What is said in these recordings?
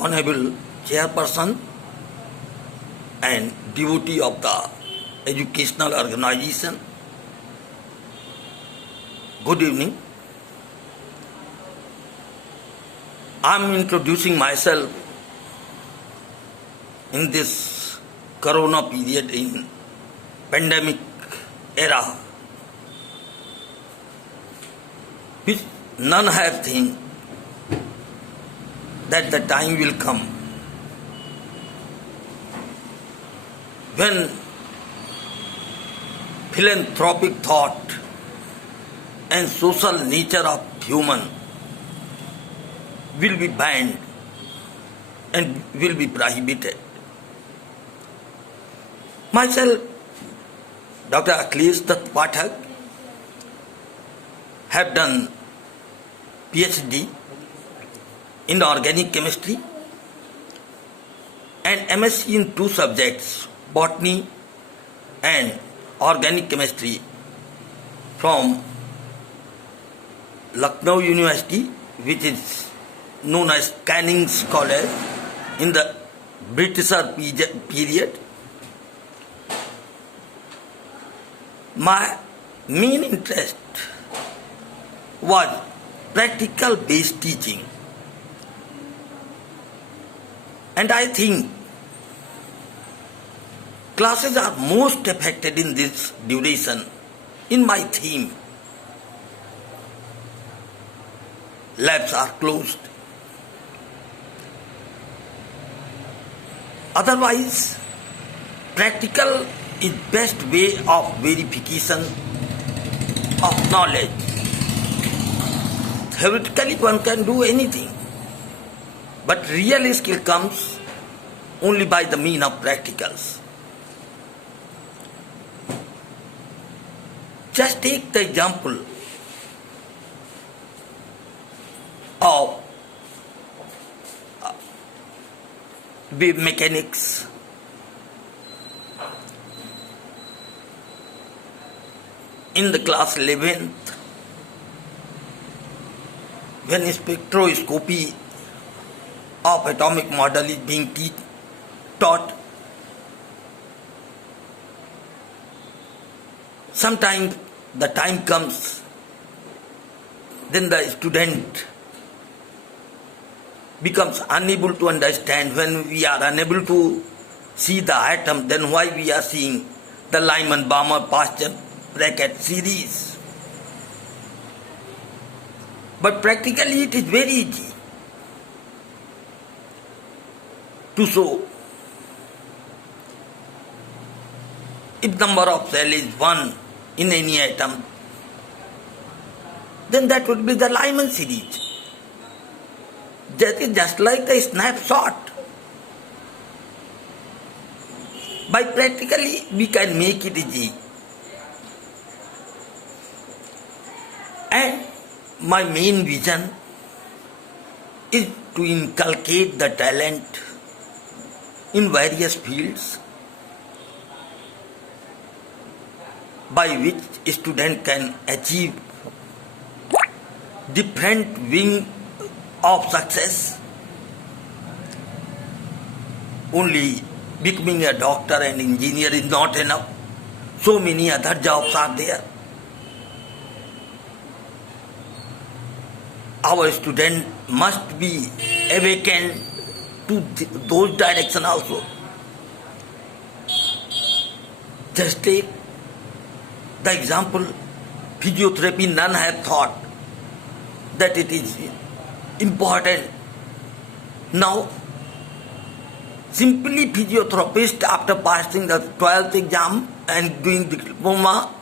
Honorable Chairperson and devotee of the educational organization. Good evening. I am introducing myself in this corona period in pandemic era, which none have think that the time will come when philanthropic thought and social nature of human will be banned and will be prohibited. Myself, Dr. Akhilesh Dutt Pathak, have done PhD in organic chemistry and MSc in two subjects, botany and organic chemistry, from Lucknow University, which is known as Canning's College in the Britisher period. My main interest was practical based teaching, and I think classes are most affected in this duration in my theme. Labs are closed. Otherwise, practical is best way of verification of knowledge. Theoretically one can do anything, but real skill comes only by the means of practicals. Just take the example of wave mechanics. In the class 11th, when spectroscopy of atomic model is being taught, sometimes the time comes, then the student becomes unable to understand. When we are unable to see the atom, then why we are seeing the Lyman-Balmer-Pasteur bracket series? But practically it is very easy to show. If number of cell is 1 in any atom, then that would be the Lyman series. That is just like the snapshot. By practically we can make it easy. And my main vision is to inculcate the talent in various fields by which a student can achieve different wing of success. Only becoming a doctor and engineer is not enough. So many other jobs are there. Our student must be awakened to those directions also. Just take the example, physiotherapy. None have thought that it is important. Now, simply physiotherapist, after passing the 12th exam and doing diploma,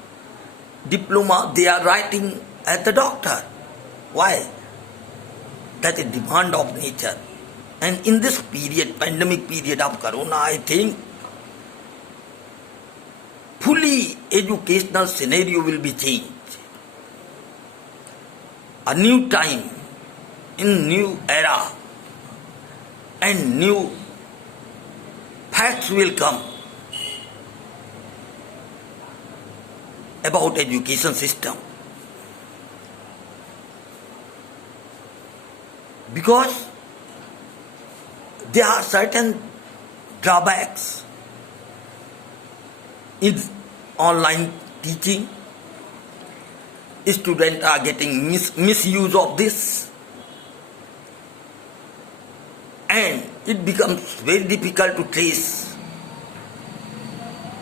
they are writing as the doctor. Why? That is demand of nature. And in this period, pandemic period of corona, I think fully educational scenario will be changed. A new time, in new era, and new facts will come about education system. Because there are certain drawbacks in online teaching. Students are getting misuse of this, and it becomes very difficult to trace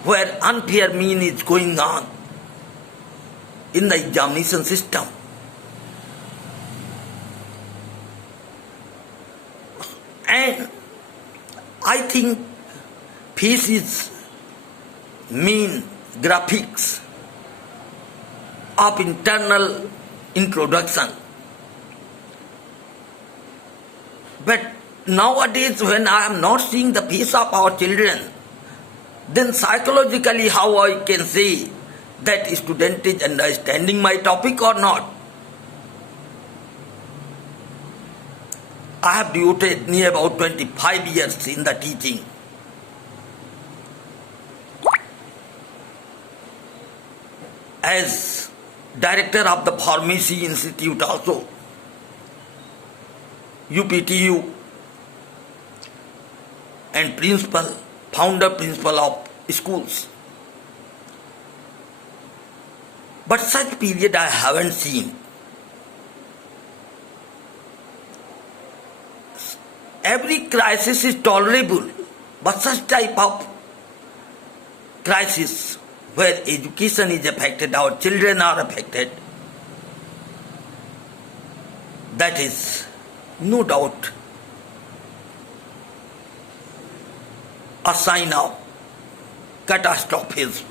where unfair mean is going on in the examination system. And I think faces mean graphics of internal introduction. But nowadays, when I am not seeing the face of our children, then psychologically how I can say that student is understanding my topic or not? I have devoted near about 25 years in the teaching. As director of the Pharmacy Institute also, UPTU, and founder principal of schools. But such period I haven't seen. Every crisis is tolerable, but such type of crisis where education is affected, our children are affected, that is no doubt a sign of catastrophism.